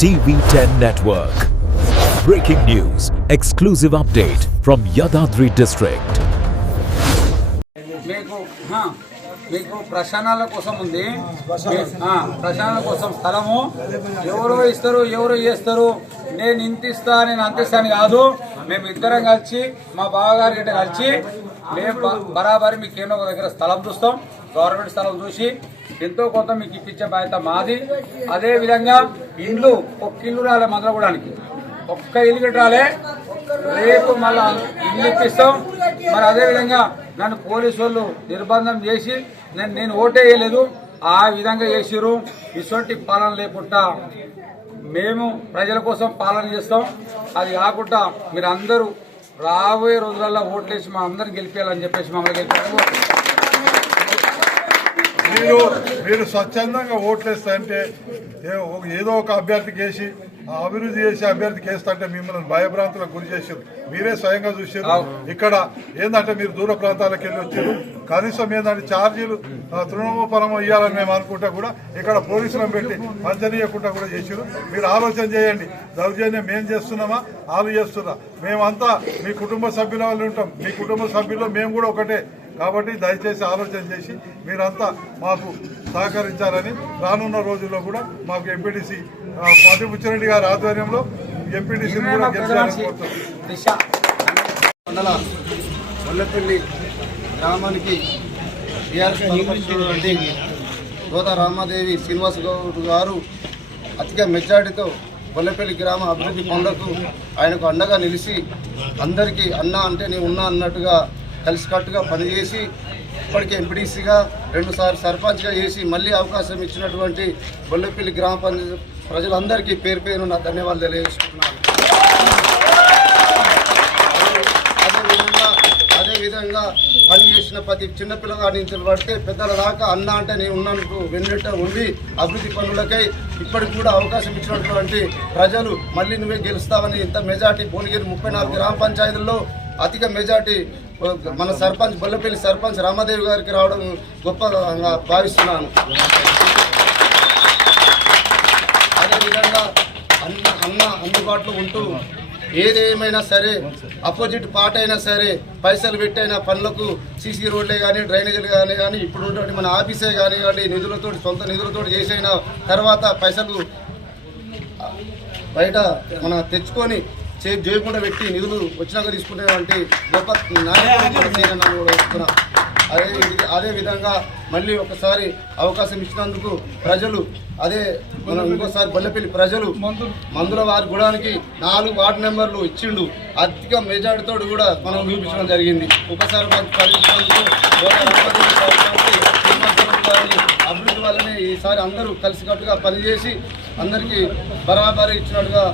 TV10 Network. Breaking news, exclusive update from Yadadri district. మీకు ప్రశ్నల కోసం ఉంది. ప్రశ్నల కోసం స్థలము ఎవరో ఇస్తారు, ఎవరో చేస్తారు. నేను ఇంతిస్తా, నేను అంతిస్తాను కాదు. మేము ఇద్దరం కలిసి మా బావగారి గిట్ట కలిసి మేము బరాబరి మీకు ఏమో ఒక దగ్గర స్థలం చూస్తాం. గవర్నమెంట్ స్థలం చూసి ఎంతో కొంత మీకు ఇప్పించే బాధ్యత మాది. అదేవిధంగా ఇల్లు ఒక్క ఇల్లు రాలే మందలగూడానికి, ఒక్క ఇల్లు గిట్ట రాలే. రేపు మళ్ళా ఇల్లు ఇప్పిస్తాం. మరి అదేవిధంగా నన్ను పోలీసు వాళ్ళు నిర్బంధం చేసి నేను ఓటేయలేదు, ఆ విధంగా చేసిరు. ఇటువంటి పాలన లేకుండా మేము ప్రజల కోసం పాలన చేస్తాం. అది కాకుండా మీరు అందరూ రాబోయే రోజులలో ఓట్లేసి మా అందరిని గెలిపేయాలని చెప్పేసి మమ్మల్ని గెలిపారు. మీరు స్వచ్ఛందంగా ఓట్లేస్తారంటే ఏదో ఒక అభ్యర్థికి వేసి అభివృద్ధి చేసి అభ్యర్థికి వేస్తుంటే మిమ్మల్ని భయభ్రాంతులకు గురి చేశారు. మీరే స్వయంగా చూసారు. ఇక్కడ ఏంటంటే మీరు దూర ప్రాంతాలకు వెళ్ళి వచ్చారు. కనీసం ఏంటంటే ఛార్జీలు తృణమోపరం ఇవ్వాలని మేము అనుకుంటా కూడా ఇక్కడ పోలీసులను పెట్టి పంచనీయకుండా కూడా చేసారు. మీరు ఆలోచన చేయండి, దౌర్జన్యం మేము చేస్తున్నామా వాళ్ళు చేస్తున్నా? మేమంతా మీ కుటుంబ సభ్యుల వాళ్ళు ఉంటాం. మీ కుటుంబ సభ్యుల్లో మేము కూడా ఒకటే. కాబట్టి దయచేసి ఆలోచన చేసి మీరంతా మాకు సహకరించాలని, రానున్న రోజుల్లో కూడా మాకు ఎంపీటీసీ మధుపుచ్చిరెడ్డి గారి ఆధ్వర్యంలో ఎంపీటీసీని కూడా గెలిచాలని కోరుతున్నాం. మండల వల్లపల్లి గ్రామానికి గోదా రామాదేవి శ్రీనివాస్ గౌడ్ గారు అతిగా మెజార్టీతో వల్లపల్లి గ్రామ అభివృద్ధి పనులకు ఆయనకు అండగా నిలిచి అందరికీ అన్నా అంటే నేను ఉన్నా అన్నట్టుగా కలిసికట్టుగా పనిచేసి ఇప్పటికే ఎంపీడీసీగా 2 సార్లు సర్పంచ్గా చేసి మళ్ళీ అవకాశం ఇచ్చినటువంటి వల్లపల్లి గ్రామ పంచాయతీ ప్రజలందరికీ పేరు పేరు నా ధన్యవాదాలు తెలియజేసుకుంటున్నాను. అదేవిధంగా పనిచేసిన ప్రతి చిన్నపిల్లగాడి నుంచి పడితే పెద్దల దాకా అన్న అంటే నేను ఉన్నందుకు వెన్నెట్ట ఉండి అభివృద్ధి పనులకై ఇప్పటికి కూడా అవకాశం ఇచ్చినటువంటి ప్రజలు మళ్ళీ నువ్వే గెలుస్తావని ఇంత మెజార్టీ భువనగిరి 34 గ్రామ పంచాయతీల్లో అధిక మెజార్టీ మన సర్పంచ్ బొల్లపల్లి సర్పంచ్ రామాదేవి గారికి రావడం గొప్పగా భావిస్తున్నాను. అదేవిధంగా అన్న అందుబాటులో ఉంటూ ఏదేమైనా సరే అపోజిట్ పార్టీ అయినా సరే పైసలు పెట్టైన పనులకు సీసీ రోడ్లే కానీ డ్రైనేజీలు కానీ ఇప్పుడు ఉన్నటువంటి మన ఆఫీసే కానీ నిధులతో సొంత నిధులతో చేసైన తర్వాత పైసలు బయట మన తెచ్చుకొని చేయకుండా పెట్టి నిధులు వచ్చినాక తీసుకునేటువంటి గొప్ప నాయకులు వస్తున్నా. అదేవిధంగా మళ్ళీ ఒకసారి అవకాశం ఇచ్చినందుకు ప్రజలు మనం ఇంకోసారి బొల్లపల్లి ప్రజలు మందుల వారి గుడానికి 4 వార్డు మెంబర్లు ఇచ్చిండు. అధిక మెజార్టీతో కూడా మనం చూపించడం జరిగింది. ఒకసారి అభివృద్ధి వల్లనే ఈసారి అందరూ కలిసికట్టుగా పనిచేసి అందరికీ బరాబరి ఇచ్చినట్టుగా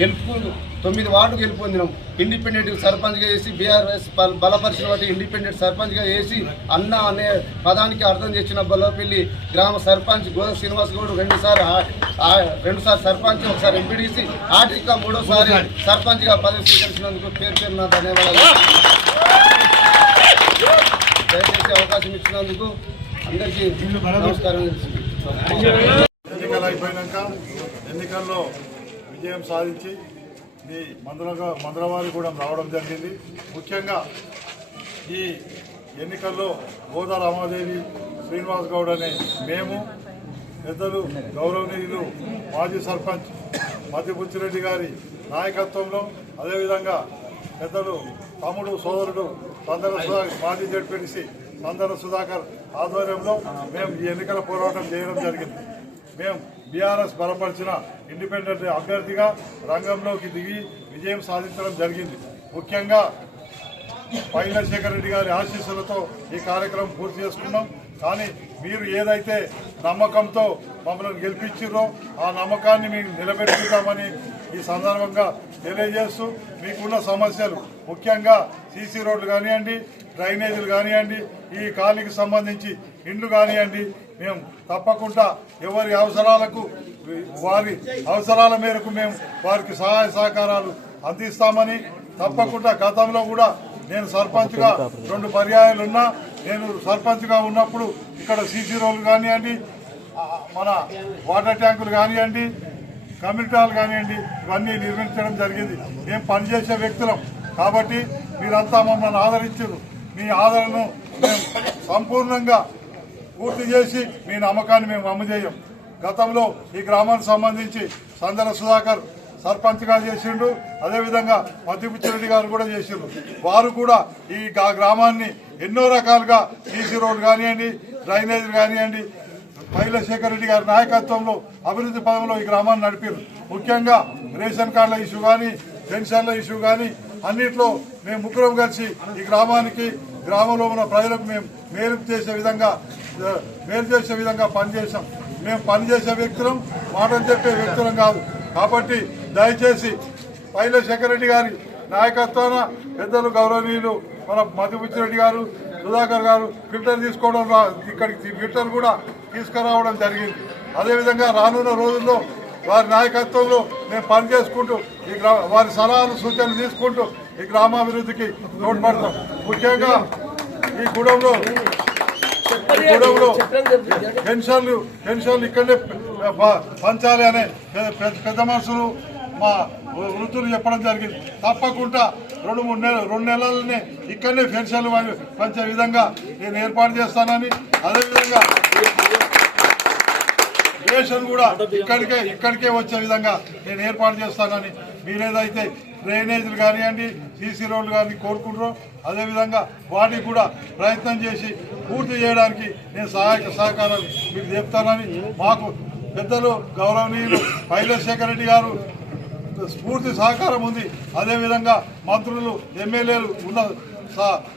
గెలుపు 9 వార్డు గెలుపొందినాం. ఇండిపెండెంట్ సర్పంచ్గా వేసి బీఆర్ఎస్ బలపరిచిన వాటి ఇండిపెండెంట్ సర్పంచ్గా వేసి అన్న అనే పదానికి అర్థం చేసిన బొల్లపల్లి గ్రామ సర్పంచ్ గోదా శ్రీనివాస్ గౌడ్ 2 సార్లు సర్పంచ్, ఒకసారి ఎంపీడీసీ, ఆటిక 3వ సారి సర్పంచ్గా పదవి స్వీకరించినందుకు పేరు నా ధన్యవాదాలు. దయచేసి అవకాశం ఇచ్చినందుకు అందరికీ నమస్కారం. ఎన్నికలు అయిపోయినాక ఎన్నికల్లో విజయం సాధించి మీ మందలవారి కూడా రావడం జరిగింది. ముఖ్యంగా ఈ ఎన్నికల్లో గోదా రామాదేవి శ్రీనివాస్ గౌడ్ అనే మేము పెద్దలు గౌరవనీయులు మాజీ సర్పంచ్ మధుపుచ్చిరెడ్డి గారి నాయకత్వంలో, అదేవిధంగా పెద్దలు తమ్ముడు సోదరుడు మాజీ జడ్పీటీసీ సందన సుధాకర్ ఆధ్వర్యంలో మేము ఈ ఎన్నికల పోరాటం చేయడం జరిగింది. మేము బీఆర్ఎస్ బలపరిచిన ఇండిపెండెంట్ అభ్యర్థిగా రంగంలోకి దిగి విజయం సాధించడం జరిగింది. ముఖ్యంగా పైలశేఖర్ రెడ్డి గారి ఆశీస్సులతో ఈ కార్యక్రమం పూర్తి చేసుకున్నాం. కానీ మీరు ఏదైతే నమ్మకంతో మమ్మల్ని గెలిపించారో ఆ నమ్మకాన్ని మేము నిలబెట్టుకుంటామని ఈ సందర్భంగా తెలియజేస్తూ, మీకున్న సమస్యలు ముఖ్యంగా సీసీ రోడ్లు కానివ్వండి, డ్రైనేజీలు కానివ్వండి, ఈ కాలనీకి సంబంధించి ఇండ్లు కానివ్వండి, మేము తప్పకుండా వారి అవసరాల మేరకు మేము వారికి సహాయ సహకారాలు అందిస్తామని, తప్పకుండా గతంలో కూడా నేను సర్పంచ్గా 2 పర్యాయాలు ఉన్నా. నేను సర్పంచ్గా ఉన్నప్పుడు ఇక్కడ సీసీ రోడ్లు కానివ్వండి, మన వాటర్ ట్యాంకులు కానివ్వండి, కమ్యూనిటీ హాల్ కానివ్వండి ఇవన్నీ నిర్మించడం జరిగింది. మేము పనిచేసే వ్యక్తులం కాబట్టి మీరంతా మమ్మల్ని ఆదరించారు. మీ ఆదరణను మేము సంపూర్ణంగా పూర్తి చేసి మీ నమ్మకాన్ని మేము అమలు చేయం. గతంలో ఈ గ్రామానికి సంబంధించి సందల సుధాకర్ సర్పంచ్గా చేసిండు, అదేవిధంగా మధ్యపుచ్చిరెడ్డి గారు కూడా చేసిండ్రు. వారు కూడా ఈ గ్రామాన్ని ఎన్నో రకాలుగా సీసీ రోడ్డు కానివ్వండి, డ్రైనేజీలు కానివ్వండి, శేఖర్ రెడ్డి గారి నాయకత్వంలో అభివృద్ధి పదంలో ఈ గ్రామాన్ని నడిపారు. ముఖ్యంగా రేషన్ కార్డుల ఇష్యూ కానీ, పెన్షన్ల ఇష్యూ కానీ అన్నింటిలో మేము ముగ్గురం కలిసి ఈ గ్రామానికి, గ్రామంలో ఉన్న ప్రజలకు మేము మేలు చేసే విధంగా పనిచేసాం. మేము పనిచేసే వ్యక్తులం, మాటలు చెప్పే వ్యక్తులం కాదు. కాబట్టి దయచేసి శేఖర్ రెడ్డి గారి నాయకత్వాన పెద్దలు గౌరవనీయులు మన మధుపుచ్చిరెడ్డి గారు, సుధాకర్ గారు ఫిల్టర్ తీసుకోవడం, ఇక్కడికి ఫిల్టర్ కూడా తీసుకురావడం జరిగింది. అదేవిధంగా రానున్న రోజుల్లో వారి నాయకత్వంలో మేము పనిచేసుకుంటూ వారి సలహాలు సూచనలు తీసుకుంటూ ఈ గ్రామాభివృద్ధికి తోడ్పడతాం. ముఖ్యంగా ఈ గూడెంలో పెన్షన్లు ఇక్కడనే పంచాలి అనే పెద్ద మనుషులు మా వృత్తులు చెప్పడం జరిగింది. తప్పకుండా 2 నెలలనే ఇక్కడనే పెన్షన్లు పంచే విధంగా నేను ఏర్పాటు చేస్తానని, అదేవిధంగా రేషన్ కూడా ఇక్కడికే వచ్చే విధంగా నేను ఏర్పాటు చేస్తానని, మీరేదైతే డ్రైనేజీలు కానివ్వండి, సీసీ రోడ్లు కానీ కోరుకుంటారో అదేవిధంగా వాటికి కూడా ప్రయత్నం చేసి పూర్తి చేయడానికి నేను సహకారాలు మీకు చెప్తానని, మాకు పెద్దలు గౌరవనీయులు శేఖర్ రెడ్డి గారు స్ఫూర్తి సహకారం ఉంది. అదేవిధంగా మంత్రులు, ఎమ్మెల్యేలు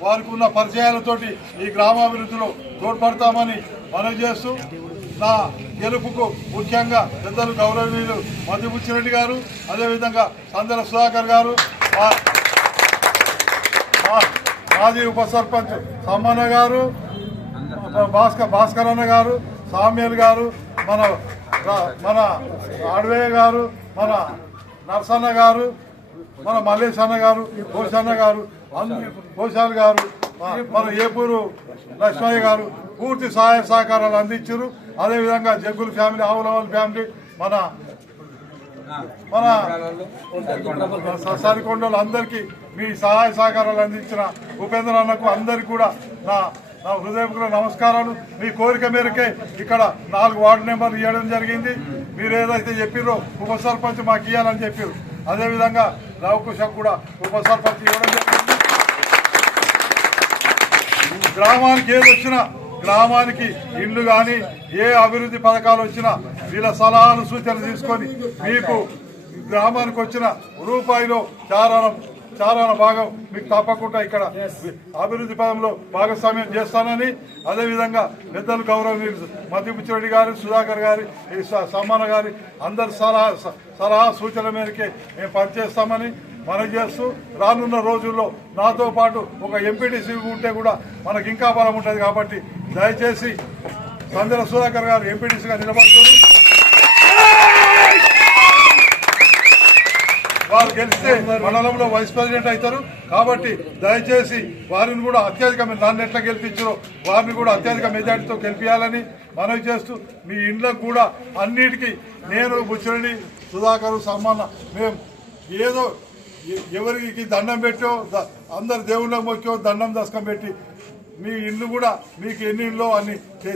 వారికి ఉన్న పరిచయాలతోటి ఈ గ్రామాభివృద్ధిలో తోడ్పడతామని మనవి చేస్తూ, నా గెలుపుకు ముఖ్యంగా పెద్దలు గౌరవనీయులు మధుపుచ్చిరెడ్డి గారు, అదేవిధంగా సందల సుధాకర్ గారు, మాజీ ఉప సర్పంచ్ సమ్మన్న గారు, భాస్కర్ అన్న గారు, సామ్యుల్ గారు, మన అడవయ్య గారు, మన నర్సన్న గారు, మన మల్లేష్ అన్న గారు, కోశన్న గారు, కోశాల్ గారు, మన ఏపూరు లక్ష్మయ్య గారు పూర్తి సహాయ సహకారాలు అందించారు. అదేవిధంగా జగ్గుల ఫ్యామిలీ, ఆవులవాళ్ళ ఫ్యామిలీ, మన సరికొండలు అందరికీ మీ సహాయ సహకారాలు అందించిన ఉపేంద్ర అన్నకు అందరికీ కూడా నా హృదయపూర్వక నమస్కారాలు. మీ కోరిక మేరకే ఇక్కడ 4 వార్డు నెంబర్లు ఇవ్వడం జరిగింది. మీరు ఏదైతే చెప్పారో ఉప సర్పంచ్ మాకు ఇవ్వాలని చెప్పారు, అదేవిధంగా లవకుశకు కూడా ఉప సర్పంచ్ ఇవ్వడం జరిగింది. గ్రామానికి ఏది వచ్చినా, గ్రామానికి ఇల్లు కానీ ఏ అభివృద్ధి పథకాలు వచ్చినా వీళ్ళ సలహాలు సూచనలు తీసుకొని మీకు గ్రామానికి వచ్చిన రూపాయిలో చారాన భాగం మీకు తప్పకుండా ఇక్కడ అభివృద్ధి పదంలో భాగస్వామ్యం చేస్తానని, అదేవిధంగా పెద్దలు గౌరవనీయులు మధుపుచ్చిరెడ్డి గారు, సుధాకర్ గారి, సమ్మన్న గారి అందరి సలహా సూచనల మేరకే మేము పనిచేస్తామని మనవి చేస్తూ, రానున్న రోజుల్లో నాతో పాటు ఒక ఎంపీటీసీ ఉంటే కూడా మనకు ఇంకా బలం ఉంటుంది. కాబట్టి దయచేసి సందల సుధాకర్ గారు ఎంపీటీసీగా నిలబడుతున్నారు. వారు గెలిస్తే మండలంలో వైస్ ప్రెసిడెంట్ అవుతారు. కాబట్టి దయచేసి వారిని కూడా అత్యధిక, నన్ను ఎట్లా గెలిపించారో వారిని కూడా అత్యధిక మెజార్టీతో గెలిపించాలని మనవి చేస్తూ, మీ ఇండ్లకు కూడా అన్నిటికీ నేను బుచ్చిరెడ్డి, సుధాకర్, సమ్మన్న మేము ఏదో ఎవరికి దండం పెట్టో, అందరు దేవుళ్ళకి మొక్కో దండం దశకం పెట్టి మీ ఇల్లు కూడా మీకు ఎన్ని ఇల్లు అన్ని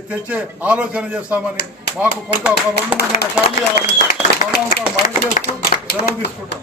తెచ్చే ఆలోచన చేస్తామని, మాకు కొంత ఒక 2-3 నెలల టైం ఇవ్వాలని మనవి చేస్తూ సెలవు తీసుకుంటాం.